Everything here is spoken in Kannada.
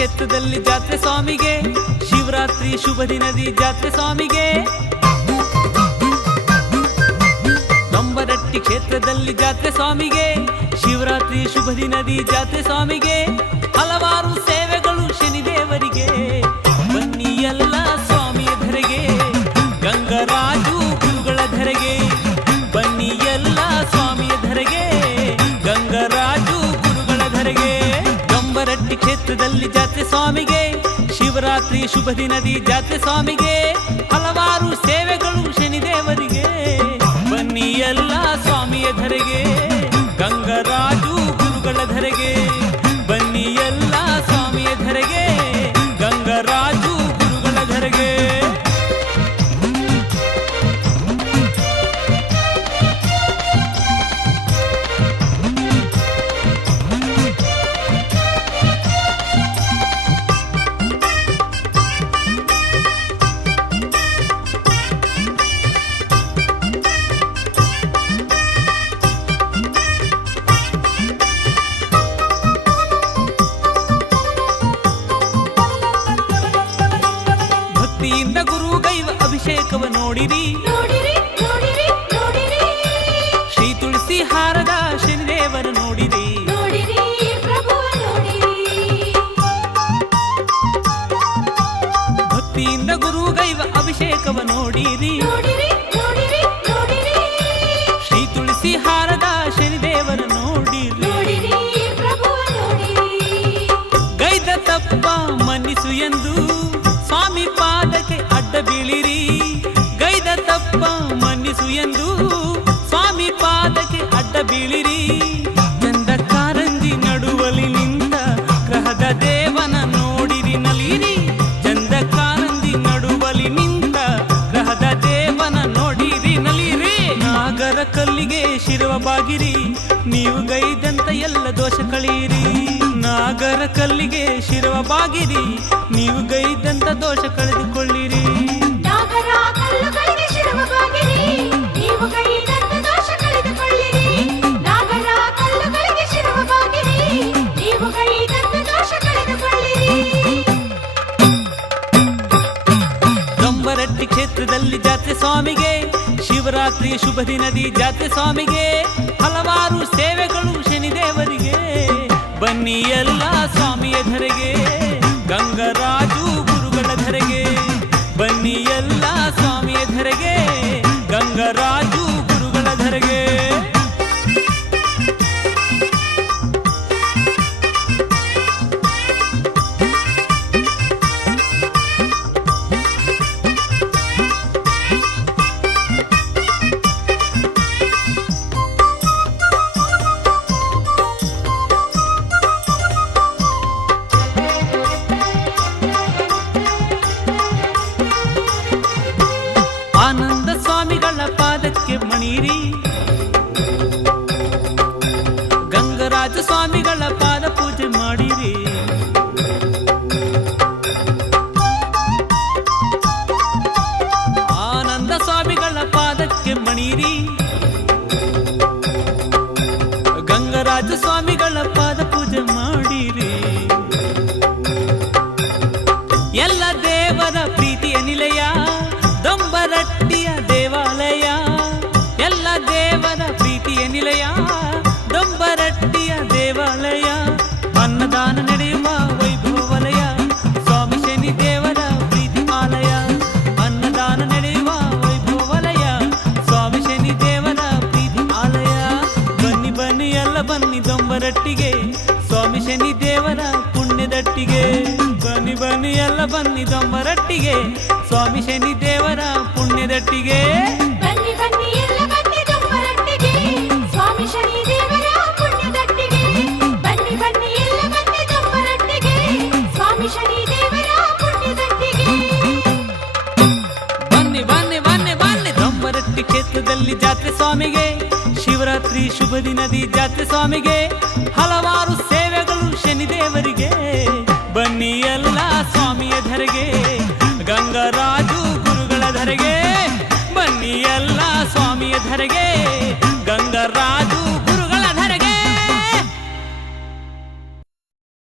ಕ್ಷೇತ್ರದಲ್ಲಿ ಜಾತ್ರೆ ಸ್ವಾಮಿಗೆ. ಶಿವರಾತ್ರಿ ಶುಭ ದಿನದಿ ಜಾತ್ರೆ ಸ್ವಾಮಿಗೆ. ನಂಬರಟ್ಟಿ ಕ್ಷೇತ್ರದಲ್ಲಿ ಜಾತ್ರೆ ಸ್ವಾಮಿಗೆ. ಶಿವರಾತ್ರಿ ಶುಭ ದಿನದಿ ಜಾತ್ರೆ ಸ್ವಾಮಿಗೆ. ಹಲವಾರು ಸೇವೆಗಳು ಶನಿದೇವರಿಗೆ ಕ್ಷೇತ್ರದಲ್ಲಿ ಜಾತ್ರೆ ಸ್ವಾಮಿಗೆ ಶಿವರಾತ್ರಿ ಶುಭ ದಿನದಿ ಜಾತ್ರೆ ಸ್ವಾಮಿಗೆ ಹಲವಾರು ಸೇವೆಗಳು ಅಭಿಷೇಕವ ನೋಡಿರಿ. ಶ್ರೀ ತುಳಸಿ ಹಾರದ ಶನಿದೇವರ ನೋಡಿರಿ. ಭಕ್ತಿಯಿಂದ ಗುರುಗೈವ ಅಭಿಷೇಕವ ನೋಡಿರಿ ತಪ್ಪ ಮನ್ನಿಸು ಎಂದು ಸ್ವಾಮಿ ಪಾದಕ್ಕೆ ಅಡ್ಡ ಬೀಳಿರಿ. ಚಂದ ಕಾರಂಜಿ ನಡುವಲಿ ನಿಂತ ಗ್ರಹದ ದೇವನ ನೋಡಿರಿ ನಲಿರಿ. ನಡುವಲಿ ನಿಂತ ಗ್ರಹದ ದೇವನ ನೋಡಿರಿ ನಲಿರಿ. ನಾಗರ ಕಲ್ಲಿಗೆ ಶಿರವ ಬಾಗಿರಿ ನೀವು ಗೈದಂತ ಎಲ್ಲ ದೋಷ ಕಳೀರಿ. ನಾಗರ ಕಲ್ಲಿಗೆ ಶಿರವ ಬಾಗಿರಿ ನೀವು ಗೈದಂತ ದೋಷ ಕಳೆದುಕೊಳ್ಳಿರಿ. ಗಂಬರಟ್ಟಿ ಕ್ಷೇತ್ರದಲ್ಲಿ ಜಾತ್ರೆ ಸ್ವಾಮಿಗೆ ಶಿವರಾತ್ರಿ ಶುಭ ದಿನದಿ ಜಾತ್ರೆ ಸ್ವಾಮಿಗೆ, ಹಲವಾರು ಸೇವೆಗಳು ಶನಿದೇವರಿಗೆ. ಬನ್ನಿ ಎಲ್ಲ ಸ್ವಾಮಿಯ ಧರೆಗೆ, ಗಂಗರಾಜು ಗುರುಗಳ ಧರೆಗೆ. ಬನ್ನಿ ಎಲ್ಲ ಮಣಿರಿ ಗಂಗರಾಜ ಸ್ವಾಮಿಗಳ ಪಾದ ಪೂಜೆ ಮಾಡಿರಿ ಆನಂದ ಸ್ವಾಮಿಗಳ ಪಾದಕ್ಕೆ ಮಣಿರಿ ಗಂಗರಾಜ ಸ್ವಾಮಿಗಳ ಪಾದ ಪೂಜೆ ಮಾಡಿರಿ ಎಲ್ಲ ದೇವರ ಪ್ರೀತಿಯ ಪುಣ್ಯದಟ್ಟಿಗೆ ಬನ್ನಿ ಬನ್ನಿ ಎಲ್ಲ ಬನ್ನಿ ದೊಂಬರಟ್ಟಿಗೆ ಸ್ವಾಮಿ ಶನಿ ದೇವರ ಪುಣ್ಯದಟ್ಟಿಗೆ. ಬನ್ನಿ ಬನ್ನಿ ಎಲ್ಲ ಬನ್ನಿ ದೊಂಬರಟ್ಟಿಗೆ ಸ್ವಾಮಿ ಶನಿ ದೇವರ ಪುಣ್ಯದಟ್ಟಿಗೆ. ಬನ್ನಿ ಬನ್ನಿ ಎಲ್ಲ ಬನ್ನಿ ದೊಂಬರಟ್ಟಿಗೆ ಸ್ವಾಮಿ ಶನಿ ದೇವರ ಪುಣ್ಯದಟ್ಟಿಗೆ. ಬನ್ನಿ ಬನ್ನಿ ಬನ್ನಿ ಬನ್ನಿ ದೊಂಬರಟ್ಟಿ ಕ್ಷೇತ್ರದಲ್ಲಿ ಜಾತ್ರೆ ಸ್ವಾಮಿಗೆ. ಶಿವರಾತ್ರಿ ಶುಭ ದಿನದಿ ಜಾತ್ರೆ ಸ್ವಾಮಿಗೆ. ಹಲವಾರು ಸೇವೆಗಳು ಶನಿದೇವರಿಗೆ ಧರೆಗೆ ಬನ್ನಿ ಎಲ್ಲ ಸ್ವಾಮಿಯ ಧರೆಗೆ.